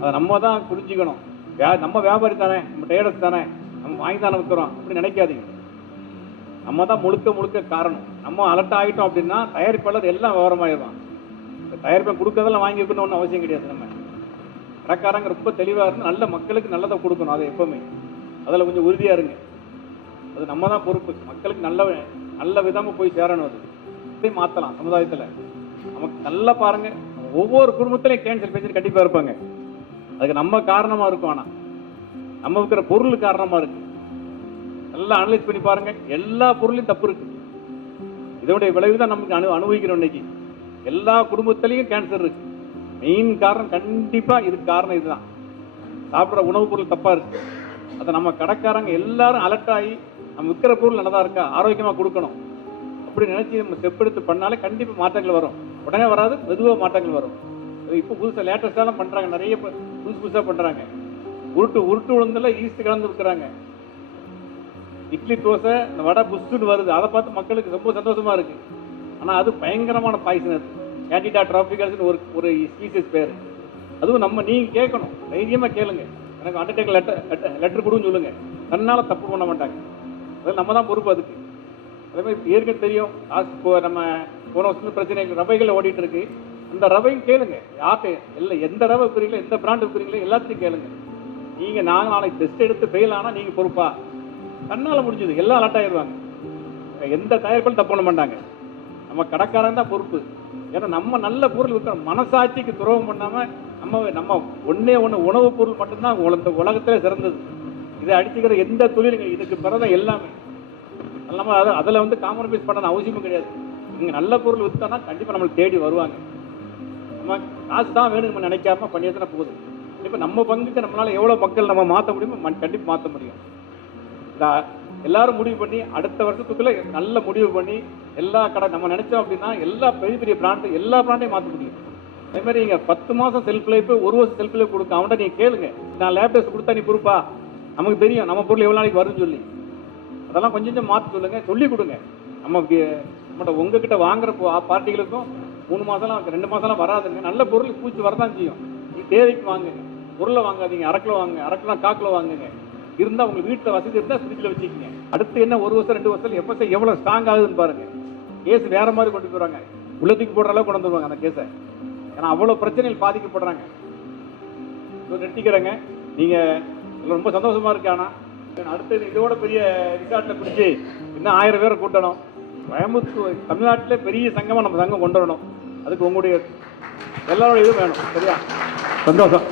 அதை நம்ம தான் புரிஞ்சுக்கணும். நம்ம வியாபாரி தானே, நம்ம டேடர்ஸ் தானே, நம்ம வாங்கி தானே விற்கிறோம் அப்படி நினைக்காதீங்க. நம்ம தான் முழுக்க காரணம். நம்ம அலர்ட் ஆகிட்டோம் அப்படின்னா தயாரிப்பாளர் எல்லாம் விவரமாயிடுவான். தயாரிப்பை கொடுக்கறதெல்லாம் வாங்கி வைக்கணும்னு ஒன்றும் அவசியம் கிடையாது. நம்ம கடைக்காரங்க ரொம்ப தெளிவாக இருந்து நல்ல மக்களுக்கு நல்லதை கொடுக்கணும். அதை எப்பவுமே அதில் கொஞ்சம் உறுதியாக இருங்க. அது நம்ம தான் பொறுப்பு. மக்களுக்கு நல்ல விதமாக போய் சேரணும். அது இதை மாற்றலாம் சமுதாயத்தில். நமக்கு நல்லா பாருங்கள், ஒவ்வொரு குடும்பத்திலையும் கேன்சர் பேஷண்ட் கண்டிப்பாக இருப்பாங்க. அதுக்கு நம்ம காரணமாக இருக்கும். ஆனால் நம்ம இருக்கிற பொருள் காரணமாக இருக்கு. நல்லா அனலைஸ் பண்ணி பாருங்க, எல்லா பொருளையும் தப்பு இருக்கு. இதனுடைய விளைவு தான் நமக்கு அனுபவிக்கிறோம். இன்னைக்கு எல்லா குடும்பத்திலையும் கேன்சர் இருக்கு. மெயின் காரணம் கண்டிப்பா இதுக்கு காரணம் இதுதான். சாப்பிட்ற உணவுப் பொருள் தப்பா இருக்கு. அதை நம்ம கடைக்காரங்க எல்லாரும் அலர்ட் ஆகி நம்ம விற்கிற பொருள் நல்லதா இருக்கா, ஆரோக்கியமா கொடுக்கணும் அப்படி நினைச்சு நம்ம ஸ்டெப் எடுத்து பண்ணாலே கண்டிப்பா மாற்றங்கள் வரும். உடனே வராது, மெதுவாக மாற்றங்கள் வரும். இப்போ புதுசாக லேட்டஸ்டாலாம் பண்றாங்க, நிறைய புதுசா பண்றாங்க. உருட்டு உளுந்துல ஈஸ்ட் கலந்து இருக்கிறாங்க. இட்லி தோசை இந்த வடை புஷ்ஷுன்னு வருது. அதை பார்த்து மக்களுக்கு ரொம்ப சந்தோஷமா இருக்கு. ஆனால் அது பயங்கரமான பாய்சன். அது கேண்டிடா டிராபிகல்ஸ்னு ஒரு ஸ்பீசிஸ் பேர். அதுவும் நீங்கள் கேட்கணும், தைரியமாக கேளுங்க. எனக்கு அண்டர்டேக்கர் லெட்டர் கொடுன்னு சொல்லுங்க. தன்னால் தப்பு பண்ண மாட்டாங்க. அதில் நம்ம தான் பொறுப்பு. அதுக்கு அதே மாதிரி ஏற்கனவே தெரியும், நம்ம போன வருஷத்துல பிரச்சனை ரவைகள் ஓடிட்டு இருக்கு. அந்த ரவையும் கேளுங்க. யார்கிட்ட எந்த ரவை விற்கிறீங்களோ, எந்த பிராண்ட் விற்கிறீங்களோ எல்லாத்தையும் கேளுங்க. நீங்கள் நாளைக்கு டெஸ்ட் எடுத்து ஃபெயில் ஆனால் நீங்கள் பொறுப்பா? தன்னால் முடிஞ்சது, எல்லாம் அலர்ட் ஆயிடுவாங்க. எந்த தயாரிப்பாலும் தப்பு பண்ண மாட்டாங்க. நம்ம கடைக்காரன் தான் பொறுப்பு. ஏன்னா நம்ம நல்ல பொருள் விற்கிறோம். மனசாட்சிக்கு துரோகம் பண்ணாமல் நம்ம ஒன்னே உணவுப் பொருள் மட்டும்தான் உலகத்திலே சிறந்தது. இதை அடிச்சுக்கிற எந்த தொழிலுங்க இதுக்கு பிறதான் எல்லாமே. நம்ம அதில் காம்ப்ரமைஸ் பண்ண அவசியமும் கிடையாது. இங்கே நல்ல பொருள் விற்றோன்னா கண்டிப்பாக நம்மளுக்கு தேடி வருவாங்க. நம்ம காசு தான் வேணும் நம்ம நினைக்காம பண்ணியதுனா போதும். இப்போ நம்ம பங்குக்கு நம்மளால் எவ்வளோ மக்கள் நம்ம மாற்ற முடியுமோ கண்டிப்பாக மாற்ற முடியும். எல்லாரும் முடிவு பண்ணி அடுத்த வருஷத்துக்குள்ள நல்ல முடிவு பண்ணி எல்லா கடை நம்ம நினைச்சோம் அப்படின்னா எல்லா பெரிய பிராண்டு எல்லா பிராண்டையும் மாற்ற முடியும். அதே மாதிரி நீங்கள் 10 மாதம் செல்ஃப் லைஃப், 1 வருஷம் செல்ஃப் லைஃப் கொடுக்க அவன்கிட்ட நீங்கள் கேளுங்க, நான் லேப் டெஸ்ட் கொடுத்தா நீ பொறுப்பா? நமக்கு தெரியும் நம்ம பொருள் எவ்வளோ நாளைக்கு வரும்னு சொல்லி. அதெல்லாம் கொஞ்சம் மாற்ற சொல்லுங்க, சொல்லி கொடுங்க. நம்மகிட்ட உங்ககிட்ட வாங்குற பார்ட்டிகளுக்கும் 3 மாதம்லாம் 2 மாதம்லாம் வராதுங்க. நல்ல பொருள் பூச்சி வரதான் செய்யும். நீ தேவைக்கு வாங்குங்க, பொருளை வாங்காதீங்க. 1/2 கிலோ வாங்குங்க, 1/2 கிலோ 1/4 கிலோ வாங்குங்க. இருந்தால் உங்கள் வீட்டில் வசதி இருந்தால் ஃப்ரிட்ஜில் வச்சுக்கோங்க. அடுத்து என்ன 1 வருஷம் 2 வருஷம் எப்போ எவ்வளோ ஸ்ட்ராங் ஆகுதுன்னு பாருங்க. கேஸ் வேற மாதிரி கொண்டு போயிடுவாங்க, உள்ளத்துக்கு போடுற அளவுக்கு கொண்டு வந்துருவாங்க அந்த கேஸை. ஏன்னா அவ்வளோ பிரச்சனைகள் பாதிக்கப்படுறாங்க. நிறுத்திக்கிறேங்க. நீங்கள் ரொம்ப சந்தோஷமா இருக்கு. ஆனால் அடுத்தது இதோட பெரிய ரிசார்ட்டில் பிடிச்சி இன்னும் 1000 பேரை கூட்டணும். கோயம்புத்தூர் தமிழ்நாட்டிலே பெரிய சங்கமாக நம்ம சங்கம் கொண்டு வரணும். அதுக்கு உங்களுடைய எல்லாரோட இதுவும் வேணும். சரியா? சந்தோஷம்.